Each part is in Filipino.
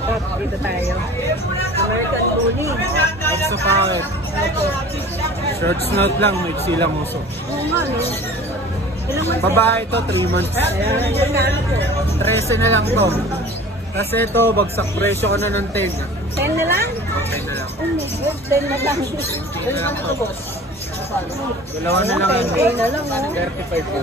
Pot, dito tayo. American Bully. At sa packet. Short snout lang, may silang uso. Oo nga, no? Ilang months? Babae ito, 3 months. Ayan, magkano po? 13 na lang to. Kasi ito, bagsak presyo ko na ng 10. 10 na lang? Okay na lang. Oh my God, 10 na lang. 10 na lang boss. Dalawa na lang. 10K na lang, oh. 35 po.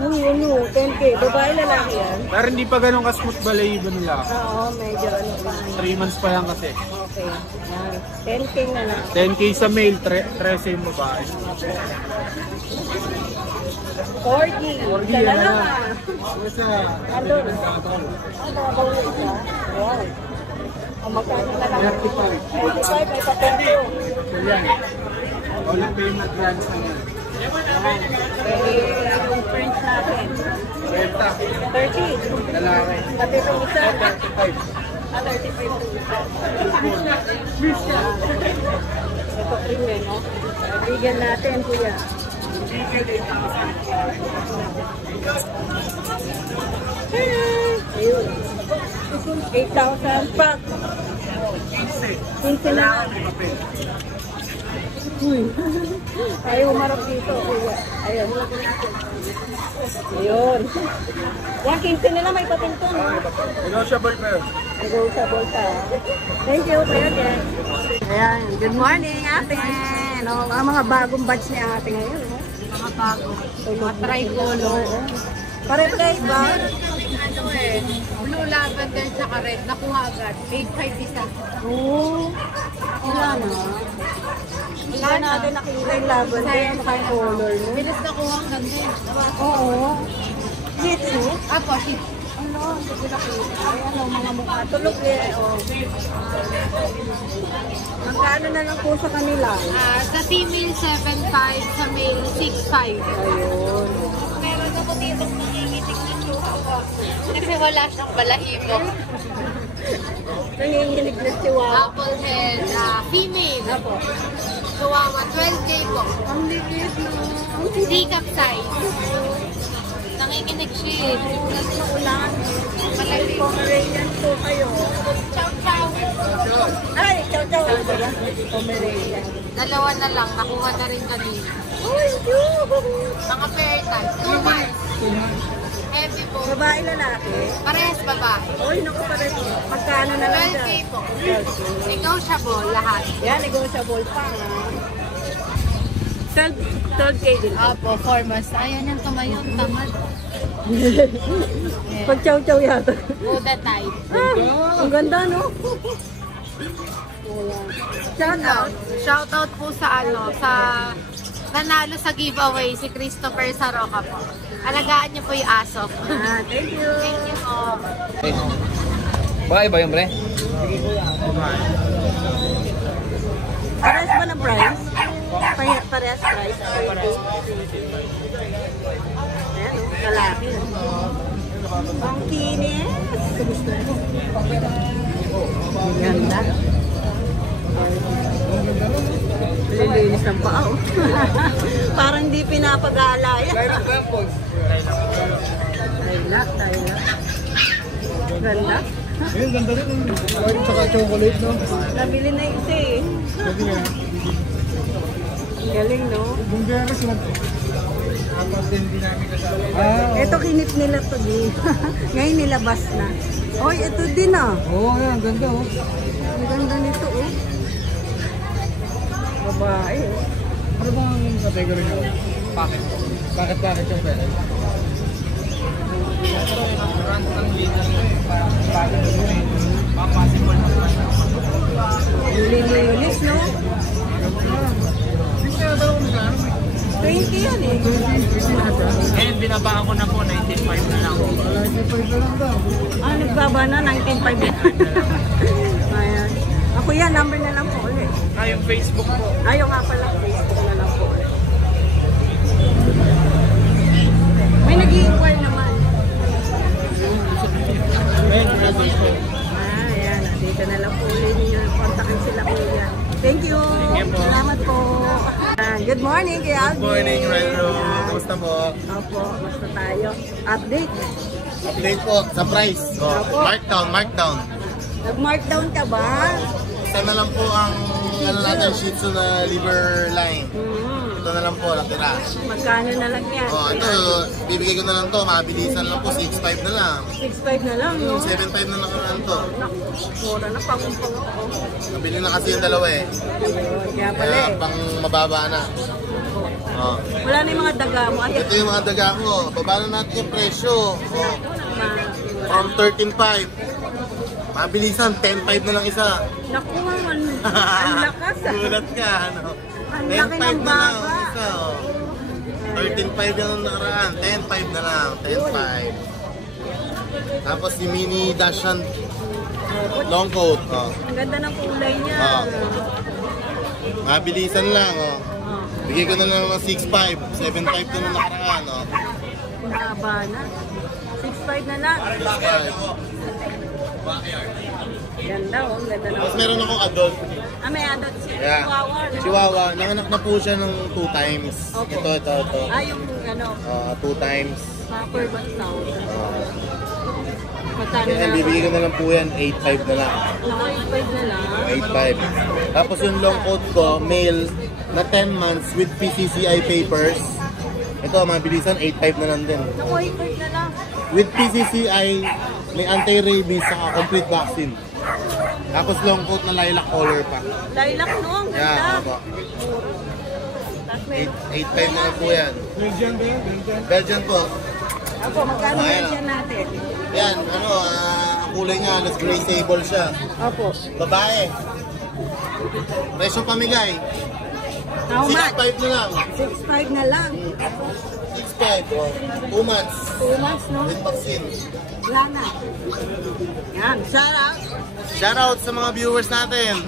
Uy, ano, 10K. Babae lalaki yan? Pero hindi pa ganun ka-smooth balayibo nila. Oo, medyo ano pa. 3 months pa lang kasi. Okay. Yan. 10K na lang. 10K sa male, 13 yung babae. 40. Isa na lang ah. Isa. Ano? Ano ba yung isa? Wow. Ang magkano na lang? 35. 35 ay patento. Yan. All payment grants na yan. Yung French natin. 30. Lalaki. Pati itong isa. 35. 35. Ito cream eh, no? Bigyan natin, kuya. Ayun. 8,000 pack. 15 na lang. Uy. Ayaw umarap dito, kuya. Ayun. Ayun. Yan, 15 na lang may patinto, no? Negotiable pa yun. Negotiable pa. Thank you, kuya Jen. Ayan, good morning, ate. No, mga bagong batch ni ate ngayon, no? Mga bago. Mga tricolor. Pare-price ba? Ano eh, blue lavender tsaka red. Nakuha agad. 8.5 isa. Oo. Wala na. Wala natin nakita yung laban. Kaya yung color, no? Bilis nakuha ang ganda eh. Oo. Shih Tzu? Apo, shit. Ano? Hindi nakita. Ay, ano, mga mukha. Tulog eh. Oh. Magkano na lang po sa kanila? Sa female 7.5, sa male 6.5. Ayun. Meron ako dito nangingitig na chuko. Kasi wala siyang balahibo. Nanginginig na chihuahua. Apple head, female. Apo. Chihuahua, 12K po. Ang liit, no? Teacup size. Nanginginig siya. Kasi maulan. Malaki. Pomeranian po kayo. Chow chow. Ay, chow chow. Pomeranian. Dalawa na lang, nakuha na rin kanina. Ay, cute! Mga fair type, 2 months. Heavy po. Babae lalaki. Parehas babae. Uy, naku pa rin. Magkano na lang 12K dyan? po. Negotiable lahat. Yan, negotiable pa. 12K din. Opo, 4 months. Ayan yung tumayon, tamad. Pag chow chow yata. Buddha type. Ah, ang ganda, no? Shout out. Shout out po sa sa nanalo sa giveaway si Christopher Saroca po. Alagaan niyo po yung aso. Ah, thank you. Thank you po. Bahay ba yun, pre? Parehas ba ng price? Parehas price? Ayan, no? Lalaki. Ang kinis. Ganda. Lilinis ng paa, oh. Parang di pinapag-ala yan. Tayo. Ganda. Ayun, ganda rin. White tsaka chocolate, no? Nabili na isa eh. Galing, no? Bumberas lang. Apat din dinamik kasama. Ito kinip nila to din. Ngayon nilabas na. Oy, ito din ah. Oo, yan. Ganda, oh. Ang ganda nito, oh. Babae, oh. Ano bang category nyo? Bakit? Bakit yung pera? Linis, no? 20 yan eh. And binabaan ko na po, 19.5 na lang. 19.5 na lang daw. Ah, nagbaba na, 19.5. Ayan. Ako yan, number na lang po ulit. Yung Facebook po. Ayaw nga pala, Facebook na lang po ulit. May nag-i-inquire naman. Ah, ayan. Dito na lang po ulit ninyo. Kontakin sila kuya. Thank you. Salamat po. Good morning, Kuya Alvin. Good morning, Retro. Kumusta po? Opo, basta tayo. Update. Update po sa price. Oh, markdown. Nag-markdown ka ba? Isa na lang po ang ano natin, Shih Tzu na liver line. Ito na lang po, natira. Magkano na lang yan? Oh, ito, bibigay ko na lang to, mabilisan lang po, 6.5 na lang. 6.5 na lang, no? 7.5 na lang to. Mura na, pang-pang ako. Nabili na kasi yung dalawa eh. Kaya pala Kaya eh. pang mababa na. Oh. Wala na yung mga daga mo. Ay, Ito yung mga daga ko. Baba na natin yung presyo. Oh. From 13.5. Mabilisan, 10.5 na lang isa. naku, ang lakas ah. Gulat ka, ano? Ang laki 10.5 ng na lang baba. isa. Oh. 13.5 yung nakaraan. 10.5 na lang. 10.5. Tapos si mini Dashan long coat. Oh. Ang ganda ng kulay niya. Oh. Mabilisan lang. Oh. Bigay ko na lang ng 6.5. 7.5 to na nakaraan. Oh. Baba na. 6.5 na lang. 6.5. Ganda oh, ang ganda Tapos ng... meron akong adult. May adult siya. Yeah. Chihuahua. no? Chihuahua. Nanganak na po siya ng 2 times. Opo. Ito. Yung ano, 2 times. proper but sound. Magkano Yan, na? bibigay ko na lang po yan. 8.5 na lang. Naku, 8.5 na lang. 8.5. Tapos yung long coat ko, male na 10 months with PCCI papers. Ito, mabilisan, 8.5 na lang din. Naku, 8.5 na lang. With PCCI, may anti-rabies saka complete vaccine. Tapos long coat na lilac color pa. Lilac no, ang ganda. Yan, po. Tapos may... 8.5 na lang po yan. Belgian po. Ako, magkano Ayan, yan natin? Yan, ano, ang kulay niya, alas gray sable siya. Opo. Babae. Presyo pamigay. How much? 6.5 na lang. 6.5 na lang. 6.5, oh. 2 months. 2 months, no? With vaccine. Wala na. Yan, shout out. Shoutout sa mga viewers natin.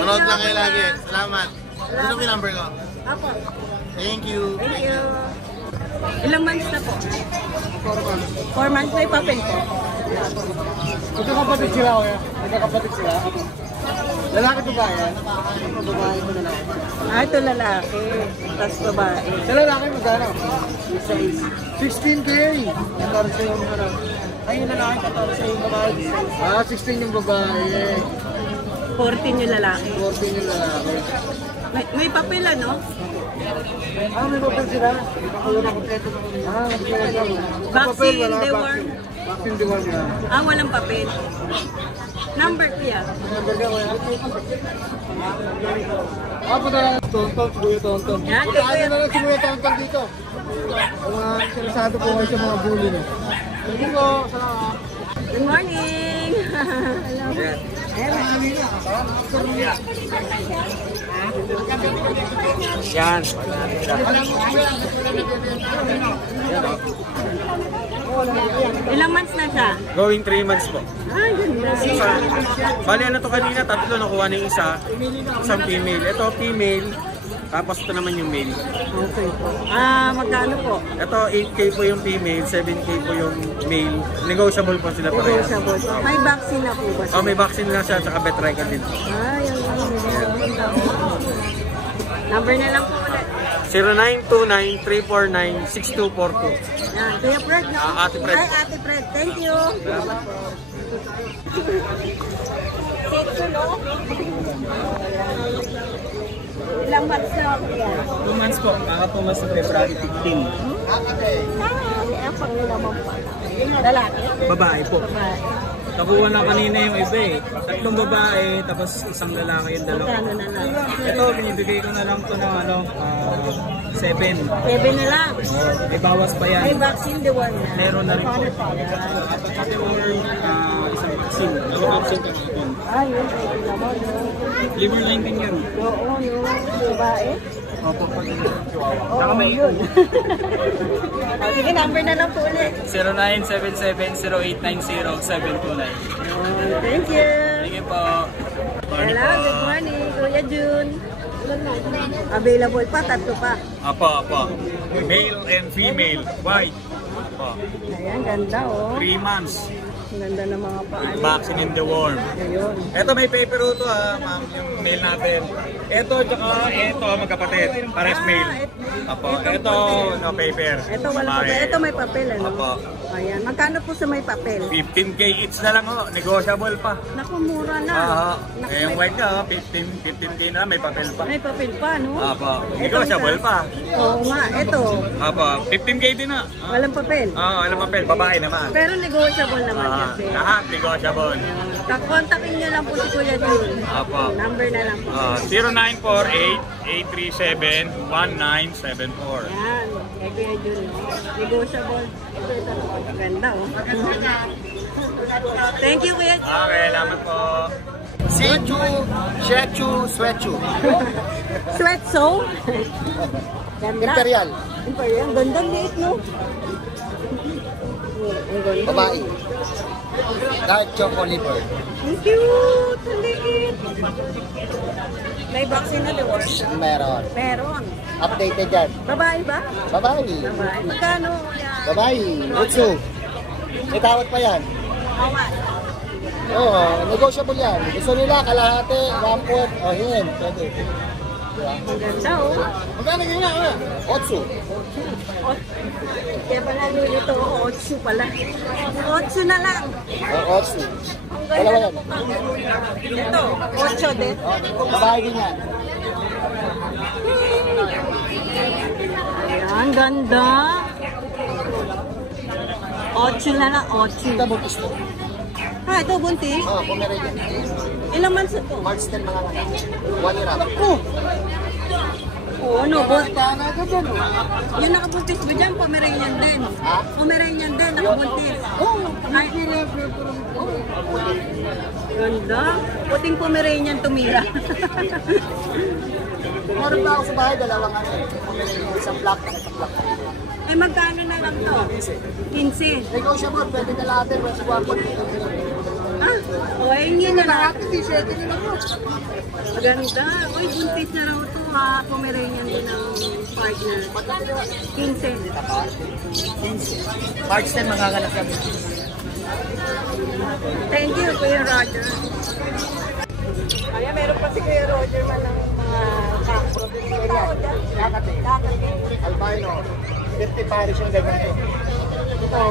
Manood lang kayo lagi. kuya. Salamat. Ito yung number ko. Opo. Thank you. Thank you. Ilang months na po? 4 months na yung papel ko. Magkakapatid sila, kuya. Magkakapatid sila. Lalaki to ba yan? Babae ko na lang. Ito lalaki. Tapos babae. Sa lalaki magkano? 16K. 14 yung ano. Ay, yung lalaki, 14 yung babae. 16 yung babae. 14 yung lalaki. 14 yung lalaki. May papel ano? May papel sila? Wala kompleto na kami. Kompleto. Vaccine, deworm. Vaccine, deworm yan. Walang papel. Number kuya. Number ka, kuya. Punta lang Tonton, si Kuya Tonton. Yan, Punta Kuya. na lang si Kuya Tonton dito. Mga interesado po kayo sa mga bully niyo. Thank you po. Salamat. Good morning! Hello. Yan. Ilang months na siya? Going 3 months po. Ay, ganda. Bali ano to kanina, 3 nakuha ng isang female. Ito female, tapos ito naman yung male. Okay po. Magkano po? Ito 8K po yung female, 7K po yung male. Negotiable po sila parehas. Negotiable. May vaccine na po ba siya? Oh, may vaccine na siya, tsaka Betrica din. Ay, number na lang po ulit. 0929-349-6242. Yan, Kuya Fred, no? Ate Fred. Ay, Ate Fred. Thank you. Sexo, no? Ilang months na ako yan? 2 months po, makatumas sa February 15. Ang pangin naman pala. Lalaki? Babae po. Babae. Nakuha na kanina yung iba eh. 3 babae, tapos 1 lalaki yung dalawa. Magkano na lang? Ito, binibigay ko na lang to ng 7. 7 na lang. May bawas pa May yan. vaccine, the one na. Meron na rin po. Apat na deworm, isang vaccine. Isang vaccine ka natin. Ay, yun. Pwede naman, no? Liver line din yan. Oo, no? Babae? Opo, pag saka may Yun. Sige, number na lang po ulit. 0977-0890-729. Thank you. Sige po. Hello, good morning, Kuya June. Available pa, 3 pa. Apa. Male and female, white. Apa. Ayan, ganda oh. 3 months. Ang ganda ng mga paano. Vaccine in the worm. Ayun. Ito may paper ito ma'am, yung male natin. Ito tsaka ito magkapatid, pares male. Apo, ito no paper. Ito wala Babae. papel. Ito may papel, ano? Apo. Ayan. Magkano po sa may papel? 15K each na lang ho. Negotiable pa. Naku, mura na. Naku, Eh, yung may, white niya, 15K na, may papel pa. may papel pa, no? Apo. Ito, Negotiable isa. pa. Oo nga, ito. Apo. 15K din na. Walang papel. Alam papel. Babae naman. Pero negotiable naman kasi. Lahat negotiable. Kontakin niyo lang po si Kuya Jun. Apo. Number na lang po. 0948-837-1974. Yan. Kay Kuya Jun. Negotiable. Ito. Ganda, oh. Thank you, Kuya Jun. Okay, salamat po. Sichu, Shechu, Swechu. Sweatso. Ganda. Imperial. Imperial. Ang gandang liit, no? Ang ganda. Babae. Dark Choco Liver. Ang cute! Ang liit! May vaccine na doon? Meron. Meron. Updated yan. Babae ba? Babae. Babae. Magkano yan? Babae. Utsu. May tawad pa yan. How much? Oo, negotiable yan. Gusto nila, kalahati, 1/4. O, yun. Pwede. Ang ganda, oh. Magkano yun nga? Otsu. Kaya pala nilito ako, 8 pala. 8 na lang. O, Otsu. Ang Dalawa ganda yan. na po. Ito, 8 din. Babae din yan. Ayan, ganda. 8 na lang, 8. Ito, buntis to. Ah, ito buntis. Oo, Pomeranian. Ilang months ito? March 10 mga anak. 1 year up. Oh, ano, Kana ka dyan, oh. yung nakabuntis mo dyan, Pomeranian din. Ha? Pomeranian din, nakabuntis. Oo, Ay, ganda. Puting Pomeranian tumira. meron pa ako sa bahay, dalawang ano. Isang black, isang black. Ay, magkano na lang to? 15. Negotiable, pwede na lahat eh. Mas guwapo. Ah, o ayun yun na lang. T-shirt nila mo. Maganda. Uy, buntis na raw to ha. Pomeranian din ang partner. 15. March 10 makakalap kami. Thank you, Kuya Roger. Kaya meron pa si Kuya Roger man ng mga kakro. Kakate. Albino. 50 pares yung gagawin ko. Ito.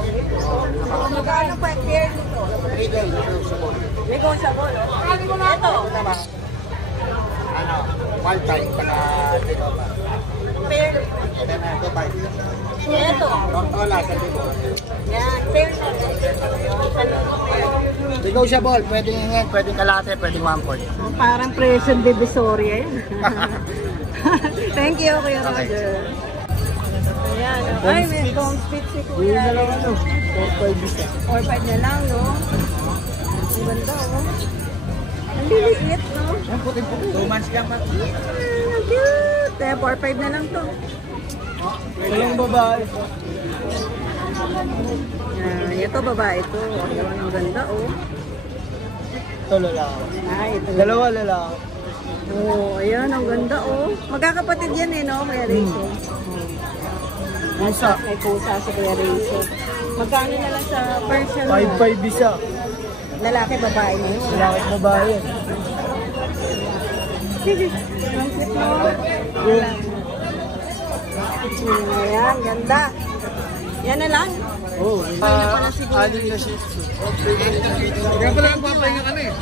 Magkano pa ang pair nito? 3 days. Negotiable. Negotiable. Ito. Tama. Ano? Wild type. Saka Tinoba. Pair. Then, Dubai. Ito. Tortola sa Dibo. Yan. Pair na. Pair. Negotiable. Pwedeng ingin, pwedeng kalate, pwedeng 1/4. Parang presyo Divisoria yan. Thank you, Kuya Roger. Ayan. Ay, may bone spit si Kuya. 4/5 isa. 4-5 na lang, no? Ang ganda, oh. Ang liliit, no? Ang puti-puti. 2 months lang man. Ang cute. Kaya 4-5 na lang to. Walang babae. Ito, babae to. Ayan, ang ganda, oh. Ito lalaki. Ay, ito. Dalawa lalaki. Oh, ayan, ang ganda, oh. Magkakapatid yan, eh, no? Kuya Rizzo. Pusa. May pusa si Kuya Rizzo. Magkano na lang sa Persian mo? 5/5 isa. Lalaki, babae mo yun. Lalaki at babae. Ang cute mo. Ayan, ganda. Yan na lang. Oh, anim na shih tzu. Kaya pala nagpapahinga ka na eh.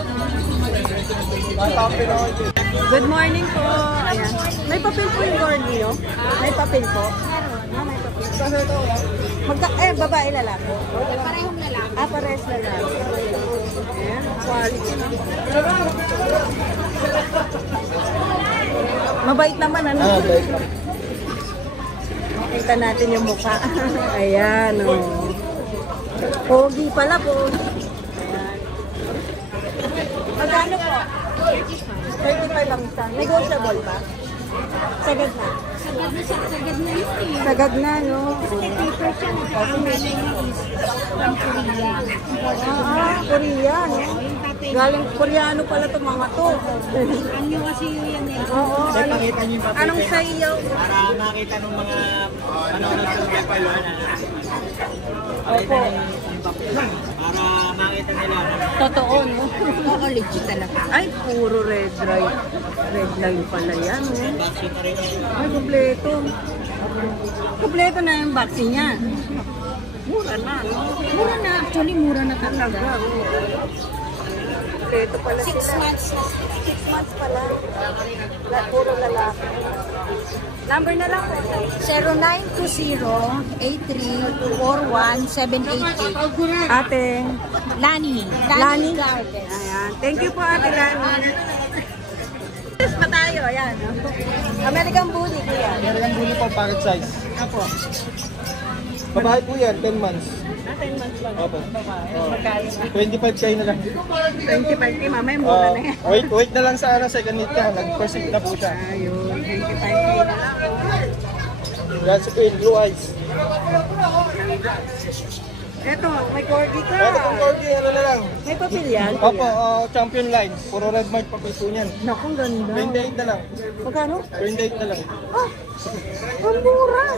Good morning po. Ayan. May papel po yung Gordy, no? May papel po. May papel. Babae lalaki. Parehong lalaki. Pares lalaki. Ayan, quality. Mabait naman, ano? Bait lang. Makita natin yung mukha. Ayan, oh. Pogi pala, pogi. Ayan. Magkano po? 35 lang isa. Negotiable pa? Sagad na. Sagad na siya. Sagad na yun eh. Sagad na, no? Kasi paper siya. Ang nanay niya is from Korea. Korea, no? Yung tatay. Galing Koreano pala itong mga to. Anyo kasi yan eh. Oo, anong sayo? Para makita ng mga ng pala na Opo. para makita nila na Totoo, no? Oo, legit talaga. Ay, puro red line. Red line pala yan, no? vaccine na rin. Ay, kompleto. Kompleto na yung vaccine niya. Mura na, no? Mura na, actually, mura na talaga. Ito pala 6 months na. 6 months pala. Puro lalaki. Number na lang po. 0920-8341-788. Ate. Lani. Lani? Garden. Ayan. Thank you po, Ate Lani. Yes pa tayo. Ayan. American Bully. Ayan. American Bully po, packet size. Apo. Babae po yan, 10 months. 10 months lang. Opo. Magkano? 25k na lang. 25K, mamaya mura na yan. Wait na lang sa second hit ka. Nag-proceed na po siya. Ayun, 25K na lang. Yan si Queen, blue eyes. Eto, may corgi ka. Ito pong corgi, ano na lang. May papel yan? Opo, champion line. Puro red mark pa po niyan. Naku, ganda. 28 na lang. Magkano? 28 na lang. Ah, ang mura.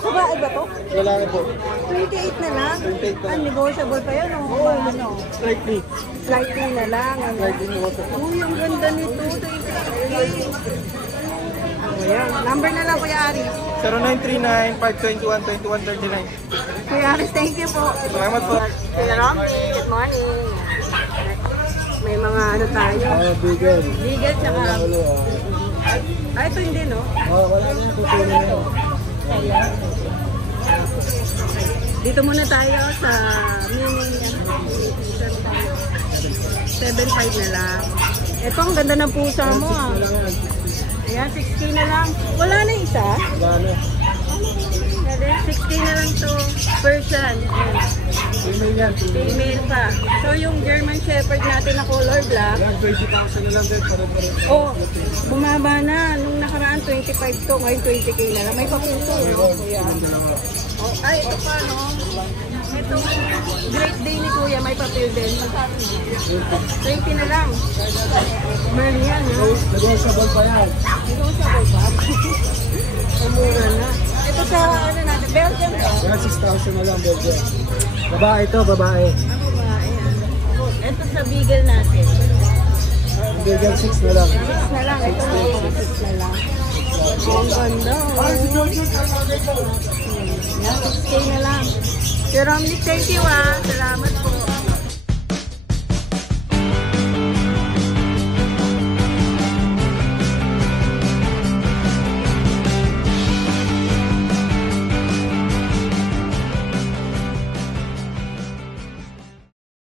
Babae ba to? Wala na po. 28 na lang? 28 na lang. Negotiable pa yan, o? Ano? Slightly. Slightly na lang. Ano? Slightly na water. Uy, ang ganda nito. 28K. Ayan. Number na lang, Kuya Aris. 0939-521-2139. Kuya Aris, thank you po. Salamat po. Kuya Romy, good morning. May mga ano tayo. Bigel. Legal tsaka... Ah, ito hindi, no? Wala na yung tutuloy na yun. Dito muna tayo sa mini 7.5 na lang. Ito, ang ganda ng pusa mo, ah. Ayan, 6K na lang. Wala na isa? Wala na. 6K na lang to. Persian. Ayan. Female yan. Female pa. So, yung German Shepherd natin na color black. Yan, 20,000 na lang din. Oh, bumaba na. Nung nakaraan, 25 to. Ngayon, 20K na lang. May papinto, no? Kuya. Oh, ay, ito pa, no? Ito, Great Day ni Kuya. May papel din. 20 na lang. Merl yan, no? Negotiable pa yan. Negotiable pa. Ang mura na. Ito sa, ano natin, Belgium to. Yan, 6,000 na lang, Belgium. Babae to, babae. Ano ba? Ayan. Ito sa Beagle natin. Belgium 6 na lang. 6 na lang. Ito na 6 na lang. Ang ganda. Yan, 6K na lang. Sir Romney, thank you, ah. Salamat po.